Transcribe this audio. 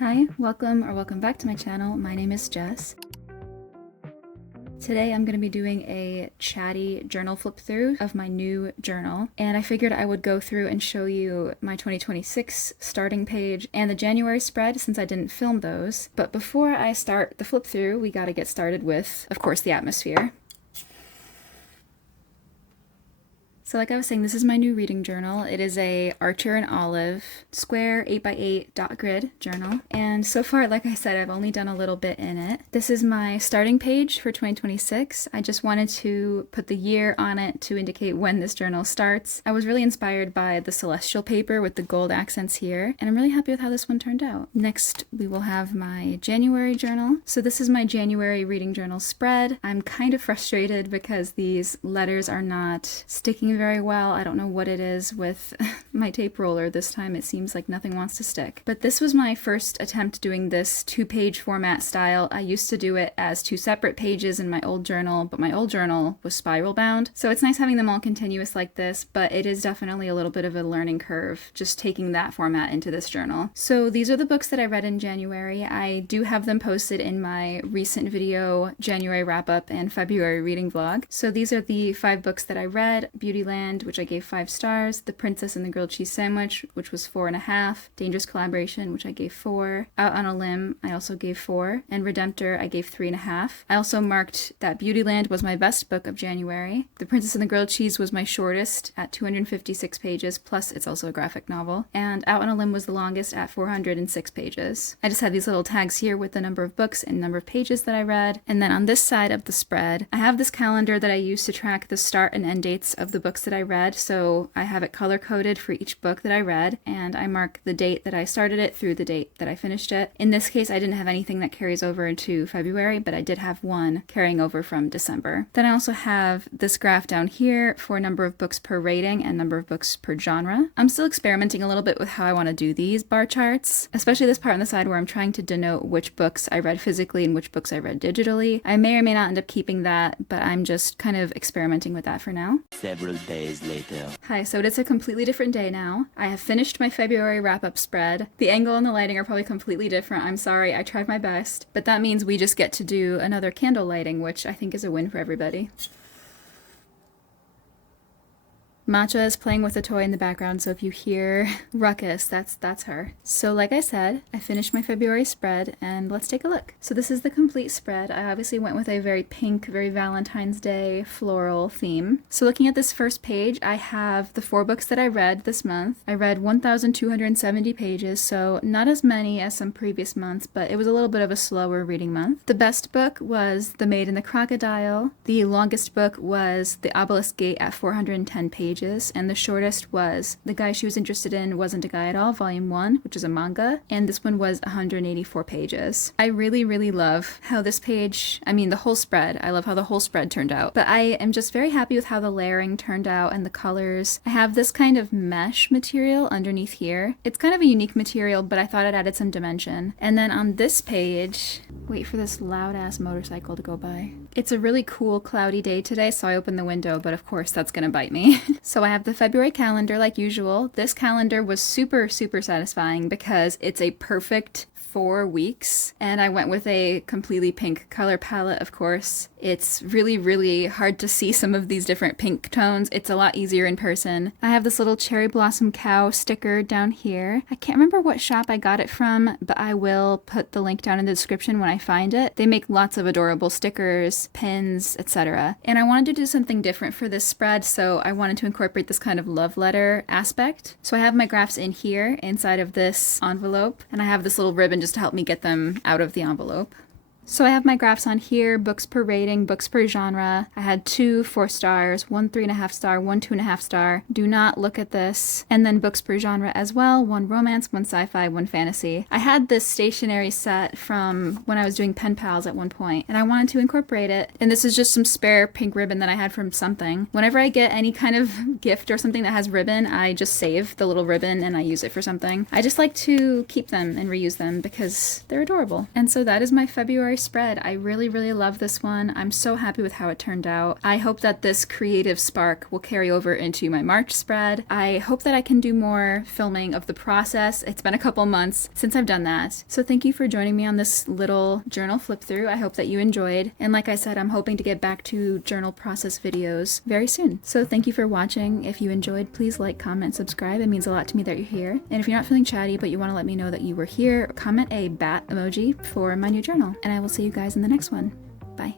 Hi, welcome back to my channel. My name is Jess. Today I'm going to be doing a chatty journal flip through of my new journal, and I figured I would go through and show you my 2026 starting page and the January spread since I didn't film those. But before I start the flip through, we got to get started with, of course, the atmosphere. So like I was saying, this is my new reading journal. It is a Archer and Olive square 8x8 dot grid journal. And so far, like I said, I've only done a little bit in it. This is my starting page for 2026. I just wanted to put the year on it to indicate when this journal starts. I was really inspired by the celestial paper with the gold accents here, and I'm really happy with how this one turned out. Next, we will have my January journal. So this is my January reading journal spread. I'm kind of frustrated because these letters are not sticking very well. I don't know what it is with my tape roller this time. It seems like nothing wants to stick. But this was my first attempt doing this 2-page format style. I used to do it as 2 separate pages in my old journal, but my old journal was spiral bound. So it's nice having them all continuous like this, but it is definitely a little bit of a learning curve just taking that format into this journal. So these are the books that I read in January. I do have them posted in my recent video, January wrap up and February reading vlog. So these are the 5 books that I read: Beautyland, which I gave 5 stars, The Princess and the Grilled Cheese Sandwich, which was 4.5, Dangerous Collaboration, which I gave 4, Out on a Limb, I also gave 4, and Redemptor, I gave 3.5. I also marked that Beautyland was my best book of January. The Princess and the Grilled Cheese was my shortest at 256 pages, plus it's also a graphic novel, and Out on a Limb was the longest at 406 pages. I just have these little tags here with the number of books and number of pages that I read, and then on this side of the spread, I have this calendar that I use to track the start and end dates of the books that I read, so I have it color-coded for each book that I read, and I mark the date that I started it through the date that I finished it. In this case, I didn't have anything that carries over into February, but I did have one carrying over from December. Then I also have this graph down here for number of books per rating and number of books per genre. I'm still experimenting a little bit with how I want to do these bar charts, especially this part on the side where I'm trying to denote which books I read physically and which books I read digitally. I may or may not end up keeping that, but I'm just kind of experimenting with that for now. Several days later. Hi, so it's a completely different day now. I have finished my February wrap-up spread. The angle and the lighting are probably completely different. I'm sorry, I tried my best. But that means we just get to do another candle lighting, which I think is a win for everybody. Matcha is playing with a toy in the background, so if you hear ruckus, that's her. So like I said, I finished my February spread, and let's take a look. So this is the complete spread. I obviously went with a very pink, very Valentine's Day floral theme. So looking at this first page, I have the 4 books that I read this month. I read 1,270 pages, so not as many as some previous months, but it was a little bit of a slower reading month. The best book was The Maid and the Crocodile. The longest book was The Obelisk Gate at 410 pages. And the shortest was The Guy She Was Interested In Wasn't a Guy at All, Volume 1, which is a manga, and this one was 184 pages. I really love how this page, the whole spread, I love how the whole spread turned out, but I am just very happy with how the layering turned out and the colors. I have this kind of mesh material underneath here. It's kind of a unique material, but I thought it added some dimension. And then on this page, wait for this loud-ass motorcycle to go by. It's a really cool cloudy day today, so I opened the window, but of course that's gonna bite me. So I have the February calendar like usual. This calendar was super satisfying because it's a perfect 4 weeks, and I went with a completely pink color palette, of course. It's really hard to see some of these different pink tones. It's a lot easier in person. I have this little cherry blossom cow sticker down here. I can't remember what shop I got it from, but I will put the link down in the description when I find it. They make lots of adorable stickers, pins, etc. And I wanted to do something different for this spread, so I wanted to incorporate this kind of love letter aspect. So I have my graphs in here inside of this envelope, and I have this little ribbon just to help me get them out of the envelope. So I have my graphs on here, books per rating, books per genre. I had 2 4 stars, 1 3.5 star, 1 2.5 star. Do not look at this. And then books per genre as well, 1 romance, 1 sci-fi, 1 fantasy. I had this stationery set from when I was doing pen pals at one point, and I wanted to incorporate it. And this is just some spare pink ribbon that I had from something. Whenever I get any kind of gift or something that has ribbon, I just save the little ribbon and I use it for something. I just like to keep them and reuse them because they're adorable. And so that is my February February spread. I really, really love this one. I'm so happy with how it turned out. I hope that this creative spark will carry over into my March spread. I hope that I can do more filming of the process. It's been a couple months since I've done that. So thank you for joining me on this little journal flip through. I hope that you enjoyed. And like I said, I'm hoping to get back to journal process videos very soon. So thank you for watching. If you enjoyed, please like, comment, subscribe. It means a lot to me that you're here. And if you're not feeling chatty, but you want to let me know that you were here, comment a bat emoji for my new journal. And I will see you guys in the next one. Bye.